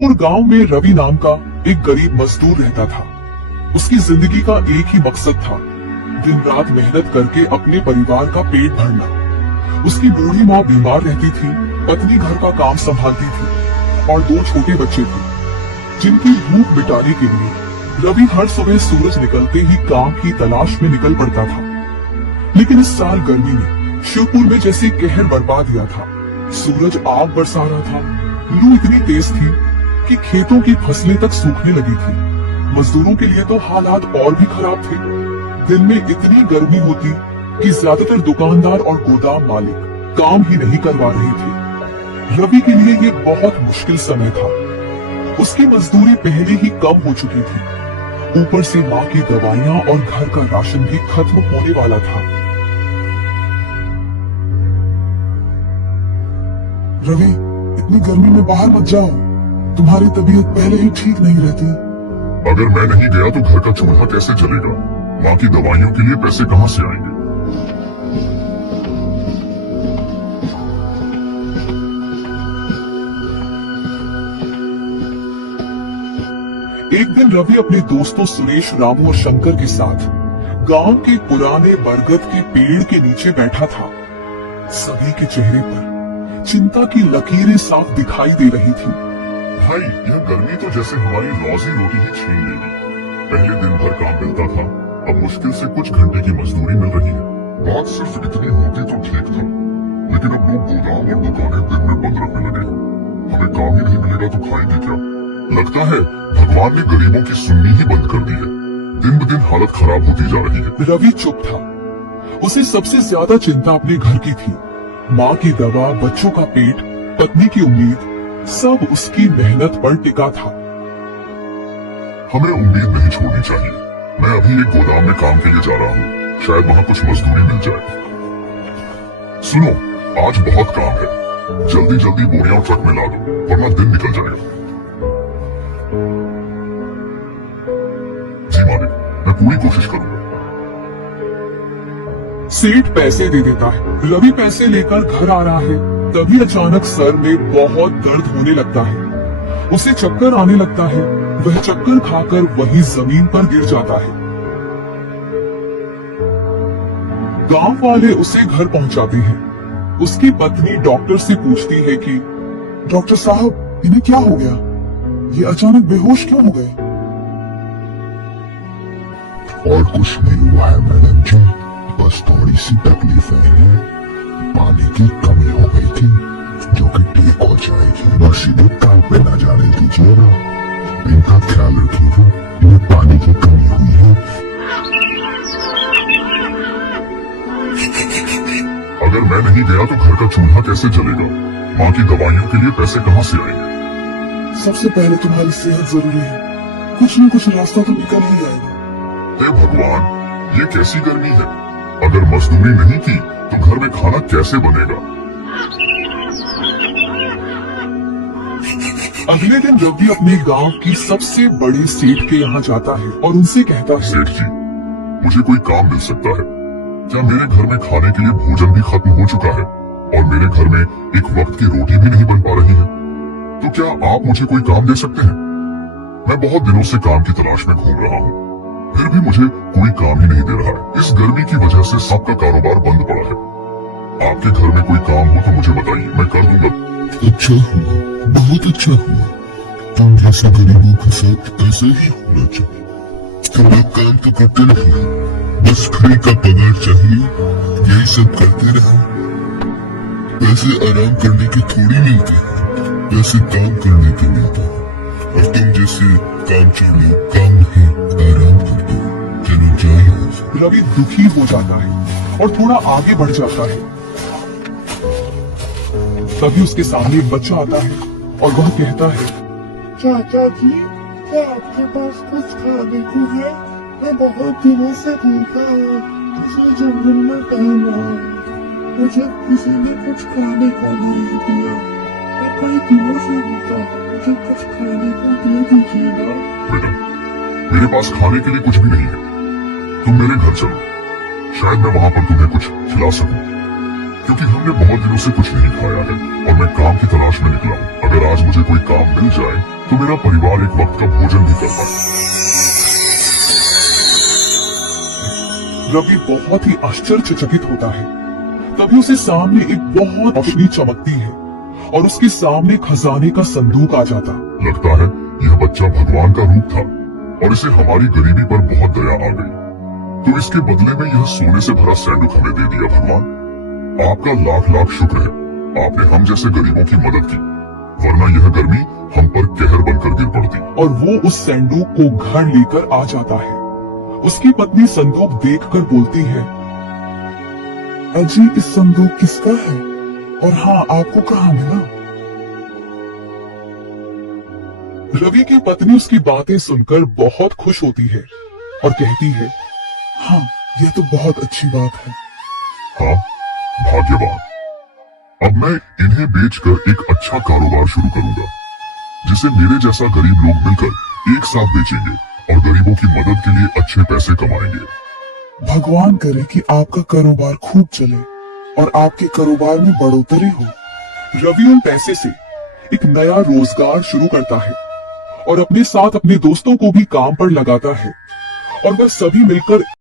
और गांव में रवि नाम का एक गरीब मजदूर रहता था। उसकी जिंदगी का एक ही मकसद था, दिन रात मेहनत करके अपने परिवार का पेट भरना। उसकी बूढ़ी माँ बीमार रहती थी, पत्नी घर का काम संभालती थी और 2 छोटे बच्चे थे, जिनकी भूख मिटाने के लिए रवि हर सुबह सूरज निकलते ही काम की तलाश में निकल पड़ता था। लेकिन इस साल गर्मी ने शिवपुर में जैसे कहर बरपा दिया था। सूरज आग बरसा रहा था, लू इतनी तेज थी कि खेतों की फसलें तक सूखने लगी थी। मजदूरों के लिए तो हालात और भी खराब थे। दिन में इतनी गर्मी होती कि ज्यादातर दुकानदार और गोदाम मालिक काम ही नहीं करवा रहे थे। रवि के लिए ये बहुत मुश्किल समय था। उसकी मजदूरी पहले ही कम हो चुकी थी, ऊपर से माँ की दवाइयाँ और घर का राशन भी खत्म होने वाला था। रवि, इतनी गर्मी में बाहर मत जाओ, तुम्हारी तबीयत पहले ही ठीक नहीं रहती। अगर मैं नहीं गया तो घर का चूल्हा कैसे चलेगा? माँ की दवाइयों के लिए पैसे कहाँ से आएंगे? एक दिन रवि अपने दोस्तों सुरेश, रामू और शंकर के साथ गांव के पुराने बरगद के पेड़ के नीचे बैठा था। सभी के चेहरे पर चिंता की लकीरें साफ दिखाई दे रही थी। भाई, यह गर्मी तो जैसे हमारी रोजी रोटी ही छीन लेगी। पहले दिन भर काम मिलता था, अब मुश्किल से कुछ घंटे की मजदूरी मिल रही है। बात सिर्फ इतनी होती तो ठीक था, लेकिन अब लोग गोदाम और दुकानें दिन में बंद रखने लगे हैं। हमें काम ही नहीं मिलेगा तो खाएंगे क्या? लगता है भगवान ने गरीबों की सुननी ही बंद कर दी है। दिन ब दिन हालत खराब होती जा रही है। रवि चुप था। उसे सबसे ज्यादा चिंता अपने घर की थी। माँ की दवा, बच्चों का पेट, पत्नी की उम्मीद, सब उसकी मेहनत पर टिका था। हमें उम्मीद नहीं छोड़नी चाहिए। मैं अभी एक गोदाम में काम के लिए जा रहा हूँ, शायद वहाँ कुछ मजदूरी मिल जाए। सुनो, आज बहुत काम है, जल्दी जल्दी बोरियां ट्रक में ला दो, वरना दिन निकल जाएगा। जी मालिक, मैं पूरी कोशिश करूंगा। सेठ पैसे दे देता है। रवि पैसे लेकर घर आ रहा है, तभी अचानक सर में बहुत दर्द होने लगता है। उसे चक्कर आने लगता है। वह चक्कर खाकर वहीं जमीन पर गिर जाता है। गांव वाले उसे घर पहुंचाते हैं। उसकी पत्नी डॉक्टर से पूछती है कि डॉक्टर साहब, इन्हें क्या हो गया? ये अचानक बेहोश क्यों हो गए? और कुछ नहीं हुआ है मैडम जी, बस थोड़ी सी तकलीफें हैं। पानी की कमी हो गई थी, जो कि ठीक हो जाएगी। बस इन्हें काम पे ना जाने दीजिएगा, इनका ख्याल रखिएगा। इन्हें पानी की कमी हुई है। अगर मैं नहीं गया तो घर का चूल्हा कैसे जलेगा? माँ की दवाइयों के लिए पैसे कहाँ से आएंगे? सबसे पहले तुम्हारी सेहत जरूरी है, कुछ न कुछ रास्ता तो निकल ही आएगा। हे भगवान, ये कैसी गर्मी है? अगर मजदूरी नहीं की तो घर में खाना कैसे बनेगा? अगले दिन रवि अपने गांव की सबसे बड़े सेठ के यहाँ जाता है और उनसे कहता है, सेठ जी, मुझे कोई काम मिल सकता है क्या? मेरे घर में खाने के लिए भोजन भी खत्म हो चुका है और मेरे घर में एक वक्त की रोटी भी नहीं बन पा रही है। तो क्या आप मुझे कोई काम दे सकते हैं? मैं बहुत दिनों से काम की तलाश में घूम रहा हूँ, फिर भी मुझे कोई काम ही नहीं दे रहा है। इस गर्मी की वजह से सबका कारोबार बंद पड़ा है। आपके घर में कोई काम हो तो मुझे बताइए, मैं कर दूंगा। अच्छा हुआ, बहुत अच्छा हुआ। तुम जैसे गरीबों के साथ ऐसे ही होना चाहिए। तुम लोग काम तो करते रहिए, बस फ्री का पगार चाहिए, यही सब करते रहो। पैसे आराम करने के थोड़ी मिलते हैं, पैसे काम करने के मिलते हैं। और तुम जैसे काम छोड़ो, काम नहीं, आराम कर दो। चलो जाइए। रवि दुखी हो जाता है और थोड़ा आगे बढ़ जाता है। तभी उसके सामने एक बच्चा आता है और वह कहता है, चाचा जी, क्या आपके पास कुछ खाने को है? मैं बहुत दिनों से भूखा हूँ, इसी जंगल में टहल रहा हूँ। मुझे किसी ने कुछ खाने को नहीं दिया। मैं कई दिनों से भूखा हूँ, मुझे कुछ खाने को दे दीजिएगा। बेटा, मेरे पास खाने के लिए कुछ भी नहीं है। तुम मेरे घर चलो, शायद मैं वहाँ पर तुम्हें कुछ खिला सकूं। क्योंकि हमने बहुत दिनों से कुछ नहीं खाया है और मैं काम की तलाश में निकला हूँ। अगर आज मुझे कोई काम मिल जाए तो मेरा परिवार एक वक्त का भोजन भी कर पाए। रवि बहुत ही आश्चर्यचकित होता है। तभी उसे सामने एक बहुत रोशनी चमकती है और उसके सामने खजाने का संदूक आ जाता। लगता है यह बच्चा भगवान का रूप था और इसे हमारी गरीबी पर बहुत दया आ गई, तो इसके बदले में यह सोने से भरा सैंडुक हमें दे दिया। भगवान आपका लाख लाख शुक्र है, आपने हम जैसे गरीबों की मदद की, वरना यह गर्मी हम पर कहर बनकर गिर पड़ती। और वो उस संदूक को घर लेकर आ जाता है। उसकी पत्नी संदूक देखकर बोलती है, अजी इस संदूक किसका है और हाँ आपको कहाँ मिला? रवि की पत्नी उसकी बातें सुनकर बहुत खुश होती है और कहती है, हाँ यह तो बहुत अच्छी बात है। हाँ, भाग्यवान। अब मैं इन्हें बेचकर एक अच्छा कारोबार शुरू करूंगा, जिसे मेरे जैसा गरीब लोग मिलकर एक साथ बेचेंगे और गरीबों की मदद के लिए अच्छे पैसे कमाएंगे। भगवान करे कि आपका कारोबार खूब चले और आपके कारोबार में बढ़ोतरी हो। रवि उन पैसे से एक नया रोजगार शुरू करता है और अपने साथ अपने दोस्तों को भी काम पर लगाता है और वह सभी मिलकर